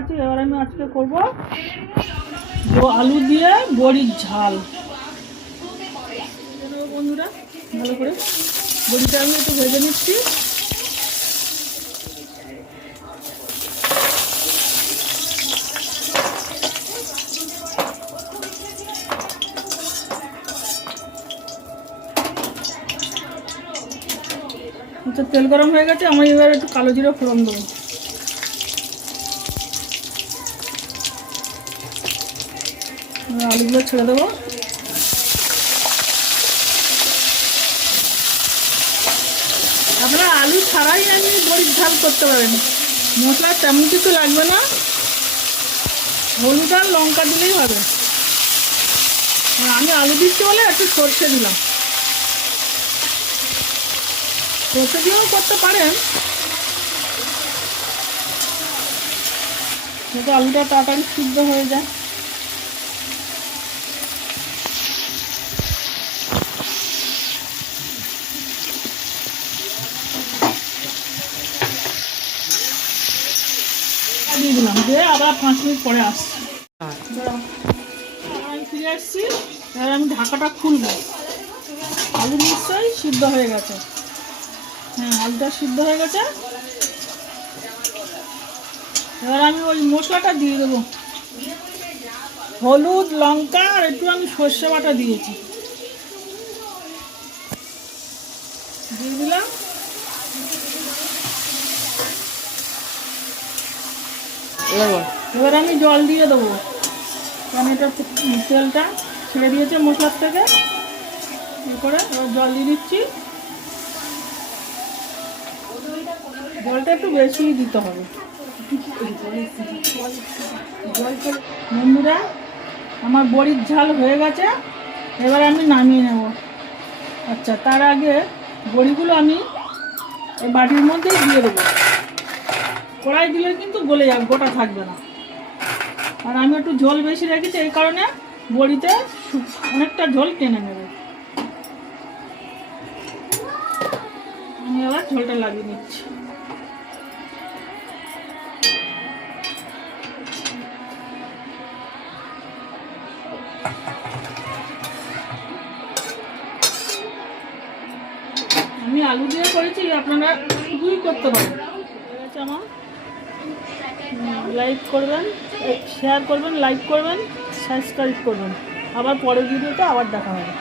আছে। এবার আমি আজকে করব আলু দিয়ে বড়ির ঝাল। বন্ধুরা ভালো করে বড়িটা আমি একটু ভেজে নিচ্ছি। আচ্ছা, তেল গরম হয়ে গেছে, আমি এবার একটু কালো জিরা ফোড়ন দেবো। আলুগুলো ছেড়ে দেবো। আপনারা আলু ছাড়াই আপনি বড়ির ঝাল করতে পারেন, মশলা তেমন কিছু লাগবে না, হলুদ আর লঙ্কা দিলেই হবে। আমি আলু দিচ্ছি বলে একটু সর্ষে দিলাম, সর্ষে দিয়েও করতে পারেন, যাতে আলুটা তাড়াতাড়ি সিদ্ধ হয়ে যায়। দিয়ে দিলাম, দিয়ে আবার 5 মিনিট পরে আসছি। আমি ফিরে আসছি, এবার আমি ঢাকাটা খুলবো। আলু নিশ্চয়ই সিদ্ধ হয়ে গেছে। হ্যাঁ, আলুটা সিদ্ধ হয়ে গেছে। এবার আমি ওই মশলাটা দিয়ে দেবো, হলুদ লঙ্কা আর একটু আমি সর্ষে বাটা দিয়েছি, দিয়ে দিলাম। এবার আমি জল দিয়ে দেবো, কারণ এটা তেলটা ছেড়ে দিয়েছে মশলার থেকে। এরপরে এবার জল দিয়ে দিচ্ছি। জলটা একটু বেশি দিতে হবে। বন্ধুরা, আমার বড়ির ঝাল হয়ে গেছে, এবার আমি নামিয়ে নেব। আচ্ছা, তার আগে বড়িগুলো আমি এই বাটির মধ্যেই দিয়ে দেবো। কড়াই দিলে কিন্তু গলে যাবে, গোটা থাকবে না। আর আমি একটু ঝোল বেশি রেখেছি, এই কারণে বড়িতে অনেকটা ঝোল টেনে নেবে। আমি আবার ঝোলটা লাগিয়ে নিচ্ছি। আমি আলু দিয়ে করেছি, আপনারা শুধুই করতে পারেন। আমার লাইক করবেন, শেয়ার করবেন, লাইক করবেন, সাবস্ক্রাইব করবেন। আবার পরের ভিডিওতে আবার দেখা হবে।